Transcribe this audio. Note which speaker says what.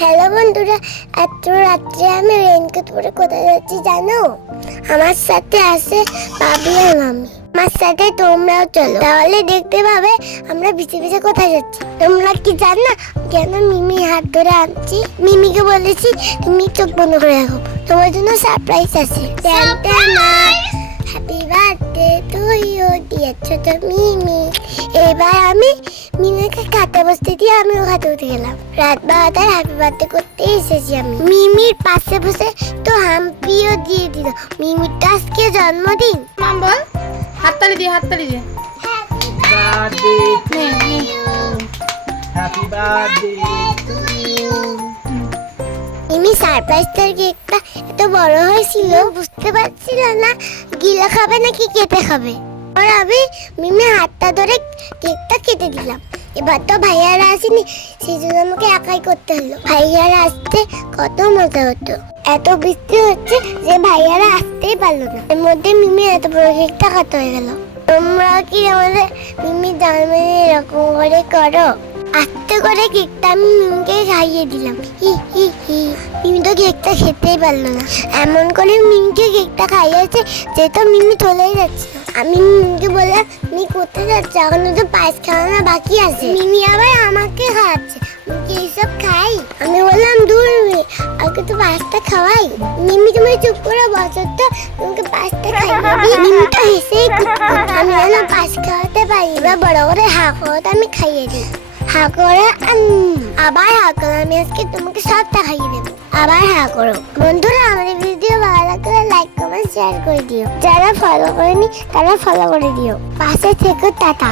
Speaker 1: Hello বন্ধুরা এত রাত্রে আমি রেনকোট পরে কোথায় যাচ্ছি জানো? আমার সাথে আছে বাবি আর মামি। আমার সাথে তোমরাও চলো। তাহলে দেখতে পাবে আমরা ভিজে ভিজে কোথায় যাচ্ছি। তোমরা কি জানো? কেন মিমি হাত ধরে আনছি? মিমিকে বলেছি তুমি চোখ বন্ধ করে রাখো। তোমার জন্য সারপ্রাইজ আছে। Happy birthday to you dear ছোট মিমি। এবার আমি মিমিকে খাতে বসতে দিয়ে আমি ও খাতে উঠে গেলাম। রাত বারোটার হ্যাপি বার্থডে করতে এসেছি আমি। মিমির পাশে বসে তো হাম্পিও দিয়ে দিল মিমির তো আজকে জন্মদিন।
Speaker 2: মাম বল হাততালি দিয়ে হাততালি দিয়ে
Speaker 3: birthday
Speaker 2: নে নে
Speaker 3: happy birthday
Speaker 1: মিমি সারপ্রাইজটার কেকটা এত বড় হয়েছিল বুঝতে পারছিল না গিলা খাবে নাকি কেটে খাবে। আর আমি মিমি হাতটা ধরে কেকটা কেটে দিলাম। এবার তো ভাইয়ারা আসেনি সেই জন্য আমাকে একাই করতে হলো। ভাইয়ারা আসতে কত মজা হতো। এত বৃষ্টি হচ্ছে যে ভাইয়ারা আসতেই পারল না। এর মধ্যে মিমি এত বড় কেকটা কাটা হয়ে গেল। তোমরা কি আমাদের মিমি জন্মদিনে এরকম করে করো? আস্তে করে কেকটা আমি মিমিকে খাইয়ে দিলাম। হি হি হি। মিমি তো কেকটা খেতেই পারল না। এমন করে মিমিকে কেকটা খাইয়েছে যে তো মিমি চলেই যাচ্ছে আমি মিমিকে বললাম তুমি কোথায় যাচ্ছ? এখনও তো পায়েস খাওয়ানো বাকি আছে। মিমি আবার আমাকে খাওয়াচ্ছে। কি এইসব খাই? আমি বললাম, দূর মিমি আগে তো পায়েসটা খাওয়াই। মিমি তুমি চুপ করে বসো তো, তোমাকে পায়েসটা খাইয়ে মিমি তো হেসেই আমি যেন পায়েস খাওয়াতে পারি? এবার বড় করে হা খাওয়াতে আমি খাইয়ে দিই। হা করে আবার হা করো আমি আজকে তোমাকে সবটা খাইয়ে দেবো। আবার হা করো। বন্ধুরা, আমাদের ভিডিও ভালো লাগলে লাইক কমেন্ট শেয়ার করে দিও। যারা ফলো করেনি, তারা ফলো করে দিও। পাশে থেকে, টাটা।